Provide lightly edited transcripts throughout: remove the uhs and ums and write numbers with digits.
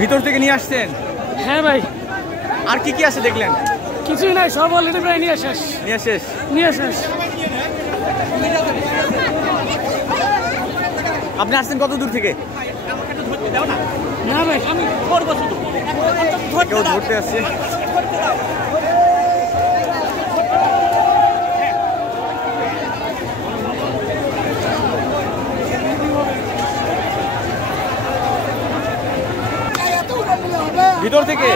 ভিতর থেকে নিয়ে আসছেন? হ্যাঁ ভাই। আর কি কি আছে দেখলেন? কিছুই নাই, সব অলরেডি প্রায় নিয়ে শেষ। আপনি আসছেন কত দূর থেকে? না ভাই, আমি ধরবো শুধু। কেউ ধরতে আসছে। ভিতর থেকে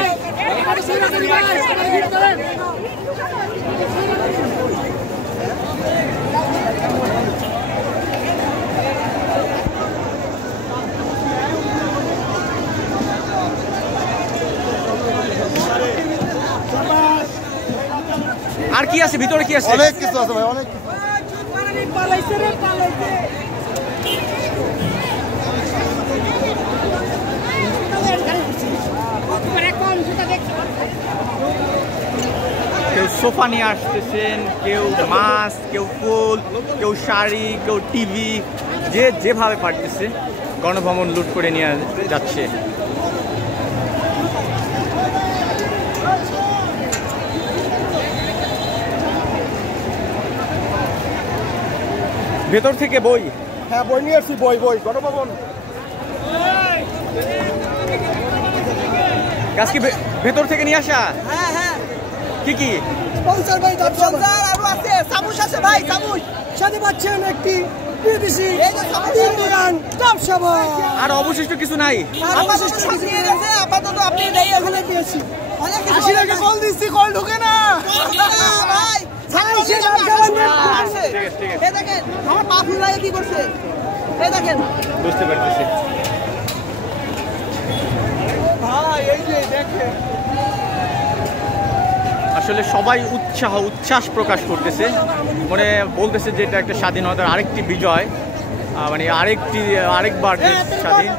আর কি আছে? ভিতরে কি আছে? অনেক কিছু আছে ভাই, অনেক কিছু। কেউ সোফা নিয়ে আসতেছেন, কেউ মাছ, কেউ ফুল, কেউ শাড়ি, কেউ টিভি, যে যেভাবে পারতেছে গণভবন লুট করে নিয়ে যাচ্ছে। ভেতর থেকে বই? হ্যাঁ বই নিয়ে আসছি, বই গণভবন। গাছ কি ভেতর থেকে নিয়ে আসা? হ্যাঁ হ্যাঁ। কি কি স্পন্সর ভাই, স্পন্সর আরো আছে, সামুস আছে ভাই, সামুস সাথে পাচ্ছেন একটি বিদেশি ইন্ডিয়ান টপ সাবান। আর অবশিষ্ট কিছু নাই? অবশিষ্ট কিছু নিয়ে গেছে, আপাতত আপনি নেই, ওখানে দিয়েছি। অনেক কিছু আগে কল দিচ্ছি, কল ঢোকে না ভাই। এই দেখেন আমার পা ফুলাই কি করছে, এই দেখেন। বুঝতে পারতেছি ভাই, এই যে দেখেন। আসলে সবাই উচ্ছ্বাস প্রকাশ করতেছে, মানে বলতেছে যে এটা একটা স্বাধীনতার আরেকটি বিজয়, মানে আরেকবার স্বাধীন।